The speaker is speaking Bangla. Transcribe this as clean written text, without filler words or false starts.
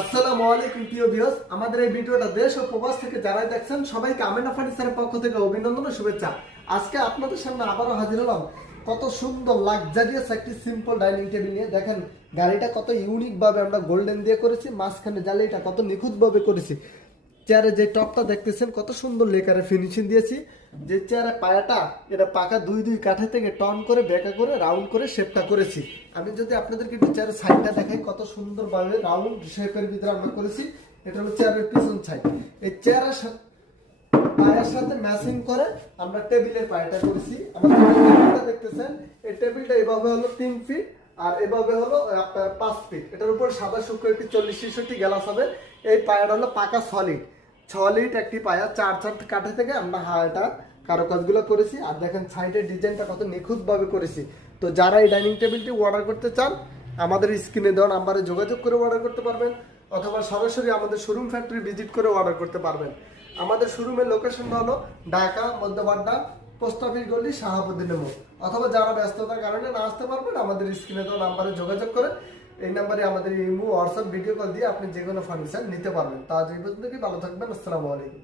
আসসালামু আলাইকুম প্রিয় ভিউয়ার্স, আমাদের এই ভিডিওটা দেশ ও প্রবাস থেকে যারাই দেখছেন সবাইকে আমিনা ফার্নিচারের পক্ষ থেকে অভিনন্দন ও শুভেচ্ছা। আজকে আপনাদের সামনে আবারও হাজির হলাম কত সুন্দর লাক্সারিয়াস একটি সিম্পল ডাইনিং টেবিল নিয়ে। দেখেন গাড়িটা কত ইউনিক ভাবে আমরা গোল্ডেন দিয়ে করেছি, মাঝখানে জালিটা কত নিখুঁত ভাবে করেছি। চেয়ারে যে টপটা দেখতেছেন কত সুন্দর লেকারে ফিনিশিং দিয়েছি। যে চেয়ারে পায়াটা এটা পাকা দুই দুই কাঠে থেকে টন করে বেঁকা করে রাউন্ড করে শেপটা করেছি। আমি যদি আপনাদেরকে একটু চেয়ারের সাইডটা দেখাই, কত সুন্দরভাবে রাউন্ড শেপের ভিতরে আমরা করেছি। এটা হলো চেয়ারের পিছন সাইড। এই চেয়ারের পায়ের সাথে ম্যাচিং করে আমরা টেবিলের পায়াটা করেছি। আমাদের টেবিলটা দেখতেছেন, এই টেবিলটা এভাবে হলো 3 ফিট আর এভাবে হলো আপনার 5 ফিট। এটার উপর সাদা শুক্র একটি 40-66 গ্লাস হবে। এই পায়াটা হলো পাকা সলিড একটি পায়া 4 কাঠে থেকে আমরা হাড়টা কারুকাজগুলো করেছি। আর দেখেন সাইডের ডিজাইনটা কত নিখুঁত ভাবে করেছি। তো যারা এই ডাইনিং টেবিলটি অর্ডার করতে চান আমাদের স্ক্রিনে দেওয়া নাম্বারে যোগাযোগ করে অর্ডার করতে পারবেন, অথবা সরাসরি আমাদের শোরুম ফ্যাক্টরি ভিজিট করে অর্ডার করতে পারবেন। আমাদের শোরুমের লোকেশনটা হলো ঢাকা মধ্যবাড্ডা পোস্ট অফিস গলি শাহাবুদ্দিন মোড়। অথবা যারা ব্যস্ততার কারণে না আসতে পারবেন আমাদের স্ক্রিনে দেওয়া নাম্বারে যোগাযোগ করে এই নাম্বারে আমাদের ইমো হোয়াটসঅ্যাপ ভিডিও কল দিয়ে আপনি যে কোনো ফার্নিচার নিতে পারবেন। তা আজ এই পর্যন্ত, ভালো থাকবেন। আসসালামু আলাইকুম।